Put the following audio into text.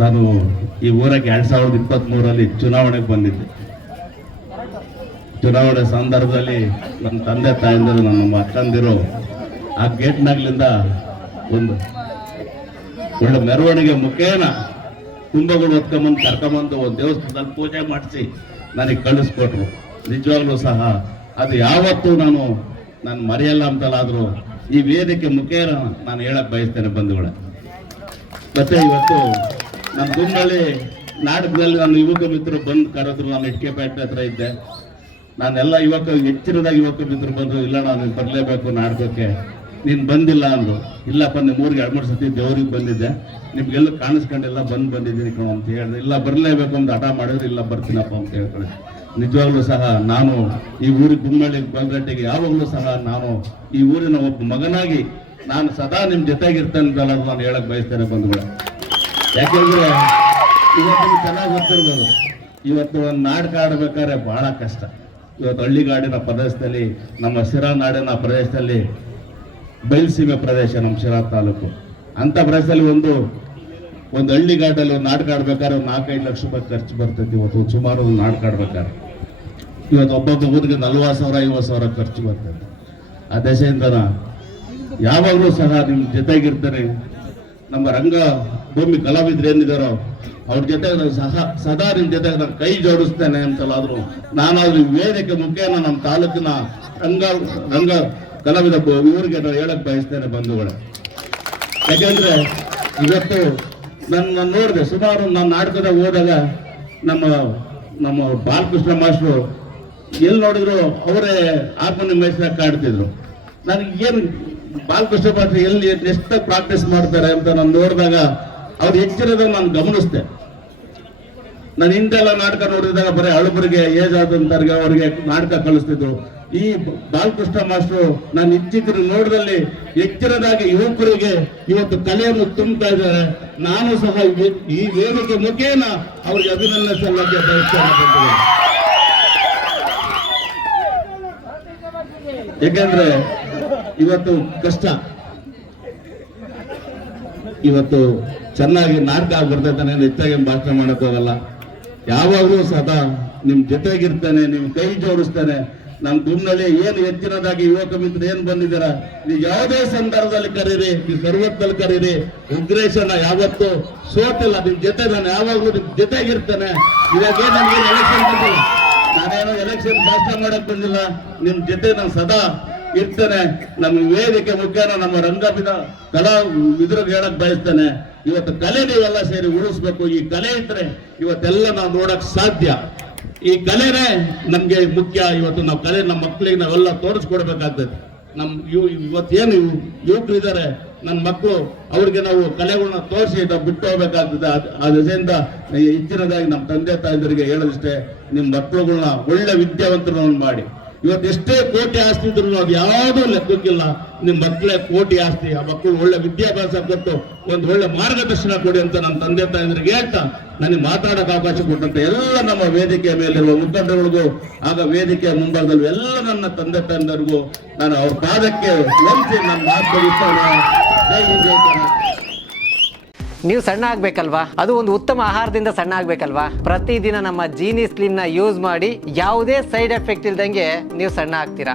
ನಾನು ಈ ಊರಿಗೆ 2023 ಚುನಾವಣೆಗೆ ಬಂದಿದ್ದೆ. ಚುನಾವಣೆ ಸಂದರ್ಭದಲ್ಲಿ ನನ್ನ ತಂದೆ ತಾಯಂದಿರು, ನನ್ನ ಅಕ್ಕಂದಿರು ಆ ಗೇಟ್ನಾಗ್ಲಿಂದ ಒಂದು ಒಳ್ಳೆ ಮೆರವಣಿಗೆ ಮುಖೇನ ಕುಂಭಗಳು ಹೊತ್ಕೊಂಬಂದು ಕರ್ಕೊಂಬಂದು ಒಂದು ದೇವಸ್ಥಾನದಲ್ಲಿ ಪೂಜೆ ಮಾಡಿಸಿ ನನಗೆ ಕಳಿಸ್ಕೊಟ್ರು. ನಿಜವಾಗ್ಲೂ ಸಹ ಅದು ಯಾವತ್ತೂ ನಾನು ಮರೆಯಲ್ಲ ಅಂತಲಾದರೂ ಈ ವೇದಿಕೆ ಮುಖೇನ ನಾನು ಹೇಳಕ್ ಬಯಸ್ತೇನೆ ಬಂಧುಗಳೇ. ಮತ್ತೆ ಇವತ್ತು ನನ್ನ ಗುಮ್ಮಳ್ಳಿ ನಾಟಕದಲ್ಲಿ ನನ್ನ ಯುವಕ ಮಿತ್ರರು ಬಂದು ಕರೆದ್ರು. ನಾನು ಇಟ್ಕೆಪೇಟೆ ಹತ್ರ ಇದ್ದೆ. ನಾನೆಲ್ಲ ಹೆಚ್ಚಿನದಾಗಿ ಯುವಕ ಮಿತ್ರರು ಬಂದರು, ಇಲ್ಲ ನಾನು ಬರಲೇಬೇಕು ನಾಟಕಕ್ಕೆ, ನೀನು ಬಂದಿಲ್ಲ ಅಂದರು. ಇಲ್ಲಪ್ಪ ನಿಮ್ಮ ಊರಿಗೆ 2-3 ಸತಿ ದೇವ್ರಿಗೆ ಬಂದಿದ್ದೆ, ನಿಮ್ಗೆಲ್ಲ ಕಾಣಿಸ್ಕೊಂಡಿಲ್ಲ, ಬಂದಿದ್ದೀನಿ ಕಣೋ ಅಂತ ಹೇಳಿದೆ. ಇಲ್ಲ ಬರಲೇಬೇಕು ಅಂತ ಹಠ ಮಾಡಿದ್ರೆ ಇಲ್ಲ ಬರ್ತೀನಪ್ಪ ಅಂತ ಹೇಳ್ಕೊಳ್ಳಿ. ನಿಜವಾಗ್ಲೂ ಸಹ ನಾನು ಈ ಊರಿಗೆ ಗುಮ್ಮಳ್ಳಿ ಬಲ್ಗಟ್ಟಿಗೆ ಯಾವಾಗಲೂ ಸಹ ನಾನು ಈ ಊರಿನ ಒಬ್ಬ ಮಗನಾಗಿ ನಾನು ಸದಾ ನಿಮ್ಮ ಜೊತೆಗಿರ್ತೇನೆ ಅಂತ ನಾನು ಹೇಳಕ್ ಬಯಸ್ತೇನೆ ಬಂಧುಗಳೇ. ಯಾಕೆಂದ್ರೆ ಇವತ್ತು ಚೆನ್ನಾಗಿ ಗೊತ್ತಿರ್ಬೋದು, ಇವತ್ತು ಒಂದು ನಾಟಕ ಆಡಬೇಕಾದ್ರೆ ಬಹಳ ಕಷ್ಟ. ಇವತ್ತು ಹಳ್ಳಿಗಾಡಿನ ಪ್ರದೇಶದಲ್ಲಿ, ನಮ್ಮ ಶಿರಾ ನಾಡಿನ ಪ್ರದೇಶದಲ್ಲಿ, ಬಯಲುಸೀಮೆ ಪ್ರದೇಶ ನಮ್ಮ ಶಿರಾ ತಾಲೂಕು, ಅಂತ ಪ್ರದೇಶದಲ್ಲಿ ಒಂದು ಹಳ್ಳಿಗಾಡಲ್ಲಿ ಒಂದು ನಾಟಕ ಆಡ್ಬೇಕಾದ್ರೆ 4-5 ಲಕ್ಷ ರೂಪಾಯಿ ಖರ್ಚು ಬರ್ತೈತಿ. ಇವತ್ತು ಸುಮಾರು ಒಂದು ನಾಟಕ ಆಡ್ಬೇಕಾದ್ರೆ ಇವತ್ತು ಒಬ್ಬೊಬ್ಬ ಊರಿಗೆ 40,000-50,000 ಖರ್ಚು ಬರ್ತೈತೆ. ಆ ದಶೆಯಿಂದ ಯಾವಾಗಲೂ ಸಹ ನಿಮ್ಮ ಜೊತೆಗಿರ್ತಾರೆ. ನಮ್ಮ ರಂಗ ಭೂಮಿ ಕಲಾವಿದ್ರು ಏನಿದಾರೋ ಅವ್ರ ಜೊತೆ ಸದಾ ನಿಮ್ಮ ಜೊತೆ ನಾನು ಕೈ ಜೋಡಿಸ್ತೇನೆ ಅಂತಲಾದ್ರು ನಾನಾದ್ರೂ ವೇದಿಕೆ ಮುಖೇನ ನಮ್ಮ ತಾಲೂಕಿನ ರಂಗ ಕಲಾವಿದ ಊರಿಗೆ ನಾನು ಹೇಳಕ್ ಬಯಸ್ತೇನೆ ಬಂಧುಗಳೇ. ಯಾಕೆಂದ್ರೆ ಇವತ್ತು ನಾನು ನೋಡಿದೆ, ಸುಮಾರು ನಾನು ನಾಟಕದಾಗ ಹೋದಾಗ ನಮ್ಮ ಬಾಲಕೃಷ್ಣ ಮಾಸ್ಟ್ರು ಎಲ್ಲಿ ನೋಡಿದ್ರು ಅವರೇ ಹಾರ್ಮೋನಿಯಂ ಮೈಸೂರಾಗ ಕಾಡ್ತಿದ್ರು. ನನಗೆ ಏನು ಬಾಲಕೃಷ್ಣ ಮಾಸ್ಟ್ರು ಎಲ್ಲಿ ಎಷ್ಟು ಪ್ರಾಕ್ಟೀಸ್ ಮಾಡ್ತಾರೆ ಅಂತ ನಾನು ನೋಡಿದಾಗ ಅವ್ರು ಹೆಚ್ಚಿರೋದ ನಾನು ಗಮನಿಸ್ದೆ. ನಾನು ಹಿಂದೆಲ್ಲ ನಾಟಕ ನೋಡಿದಾಗ ಬರೀ ಹಳಬರಿಗೆ ಏಜ್ ಆದಂತವ್ರಿಗೆ ಅವ್ರಿಗೆ ನಾಟಕ ಕಲಿಸ್ತಿದ್ರು. ಈ ಬಾಲಕೃಷ್ಣ ಮಾಸ್ಟ್ರು ನಾನು ಇತ್ತೀಚಿನ ನೋಡದಲ್ಲಿ ಹೆಚ್ಚಿನದಾಗಿ ಯುವಕರಿಗೆ ಇವತ್ತು ಕಲೆಯನ್ನು ತುಂಬುತ್ತಾ ಇದ್ದಾರೆ. ನಾನು ಸಹ ಈ ವೇದಿಕೆ ಮುಖೇನ ಅವ್ರಿಗೆ ಅಭಿನಂದನೆ ಸಲ್ಲಕ್ಕೆ ಬಯಸ್ತೇನೆ. ಯಾಕೆಂದ್ರೆ ಇವತ್ತು ಕಷ್ಟ, ಇವತ್ತು ಚೆನ್ನಾಗಿ ನಾಟಕ ಬರ್ತೈತಾನೆ, ಹೆಚ್ಚಾಗಿ ಭಾಷಣ ಮಾಡಕ್ ಹೋಗಲ್ಲ. ಯಾವಾಗಲೂ ಸದಾ ನಿಮ್ ಜೊತೆಗಿರ್ತಾನೆ, ನಿಮ್ ಕೈ ಜೋಡಿಸ್ತಾನೆ. ನಮ್ ಗುಮ್ನಲ್ಲಿ ಏನು ಹೆಚ್ಚಿನದಾಗಿ ಯುವಕ ಮಿತ್ರ ಏನ್ ಬಂದಿದ್ದೀರ, ನೀವು ಯಾವುದೇ ಸಂದರ್ಭದಲ್ಲಿ ಕರೀರಿ, ನೀವು ಸರ್ವತ್ತಲ್ಲಿ ಕರೀರಿ. ಉಗ್ರೇಶನ ಯಾವತ್ತು ಸೋತಿಲ್ಲ, ನಿಮ್ ಜೊತೆ ನಾನು ಯಾವಾಗ್ಲೂ ನಿಮ್ ಜೊತೆಗಿರ್ತೇನೆ. ಇವಾಗ ನಮ್ಗೆ ಎಲೆಕ್ಷನ್ ಬಂದಿಲ್ಲ, ನಾನೇನೋ ಎಲೆಕ್ಷನ್ ಭಾಷಣ ಮಾಡಕ್ ಬಂದಿಲ್ಲ, ನಿಮ್ ಜೊತೆ ನಾನು ಸದಾ ಇರ್ತೇನೆ. ನಮ್ಮ ವೇದಿಕೆ ಮುಖೇನ ನಮ್ಮ ರಂಗಭಿದ ಕಲಾವಿದ್ರಿಗೆ ಹೇಳಕ್ ಬಯಸ್ತೇನೆ. ಇವತ್ತು ಕಲೆ ನೀವೆಲ್ಲ ಸೇರಿ ಉಳಿಸ್ಬೇಕು. ಈ ಕಲೆ ಇದ್ರೆ ಇವತ್ತೆಲ್ಲ ನಾವು ನೋಡಕ್ ಸಾಧ್ಯ. ಈ ಕಲೆನೇ ನಮ್ಗೆ ಮುಖ್ಯ. ಇವತ್ತು ನಾವು ಕಲೆ ನಮ್ಮ ಮಕ್ಕಳಿಗೆ ನಾವೆಲ್ಲ ತೋರಿಸ್ಕೊಡ್ಬೇಕಾಗ್ತದೆ. ಇವತ್ತೇನು ಯುವಕರು ಇದ್ದಾರೆ, ನನ್ನ ಮಕ್ಕಳು, ಅವ್ರಿಗೆ ನಾವು ಕಲೆಗಳನ್ನ ತೋರಿಸಿ ನಾವು ಬಿಟ್ಟು ಹೋಗ್ಬೇಕಾಗ್ತದೆ. ಆ ದೆಸೆಯಿಂದ ಹೆಚ್ಚಿನದಾಗಿ ನಮ್ಮ ತಂದೆ ತಾಯಿದರಿಗೆ ಹೇಳೋದಿಷ್ಟೇ, ನಿಮ್ಮ ಮಕ್ಕಳುಗಳನ್ನ ಒಳ್ಳೆ ವಿದ್ಯಾವಂತರನ್ನು ಮಾಡಿ. ಇವತ್ತು ಎಷ್ಟೇ ಕೋಟಿ ಆಸ್ತಿ ಇದ್ರು ಅದು ಯಾವುದೂ ಲೆಕ್ಕಕ್ಕಿಲ್ಲ. ನಿಮ್ಮ ಮಕ್ಕಳೇ ಕೋಟಿ ಆಸ್ತಿ. ಆ ಮಕ್ಕಳು ಒಳ್ಳೆ ವಿದ್ಯಾಭ್ಯಾಸ ಕೊಟ್ಟು ಒಂದು ಒಳ್ಳೆ ಮಾರ್ಗದರ್ಶನ ಕೊಡಿ ಅಂತ ನನ್ನ ತಂದೆ ತಾಯಂದ್ರಿಗೆ ಹೇಳ್ತಾ ನನಗೆ ಮಾತಾಡೋಕೆ ಅವಕಾಶ ಕೊಟ್ಟಂತ ಎಲ್ಲ ನಮ್ಮ ವೇದಿಕೆಯ ಮೇಲಿರುವ ಮುಖಂಡರಿಗೂ, ಆಗ ವೇದಿಕೆಯ ಮುಂಭಾಗದಲ್ಲಿ ಎಲ್ಲ ನನ್ನ ತಂದೆ ತಾಯಂದರಿಗೂ ನಾನು ಅವ್ರ ಪಾದಕ್ಕೆ ವಂಚಿ ನನ್ನ ಮಾತು ಮುಗಿಸ್ತೇನೆ. ಜೈ ಹಿಂದ್, ಜೈ ಕರ್ನಾಟಕ. ನೀವು ಸಣ್ಣ ಆಗ್ಬೇಕಲ್ವಾ? ಅದು ಒಂದು ಉತ್ತಮ ಆಹಾರದಿಂದ ಸಣ್ಣ ಆಗ್ಬೇಕಲ್ವಾ? ಪ್ರತಿದಿನ ನಮ್ಮ ಜೀನಿ ಸ್ಲಿಮ್ ನ ಯೂಸ್ ಮಾಡಿ ಯಾವುದೇ ಸೈಡ್ ಎಫೆಕ್ಟ್ ಇಲ್ದಂಗೆ ನೀವು ಸಣ್ಣ ಆಗ್ತೀರಾ.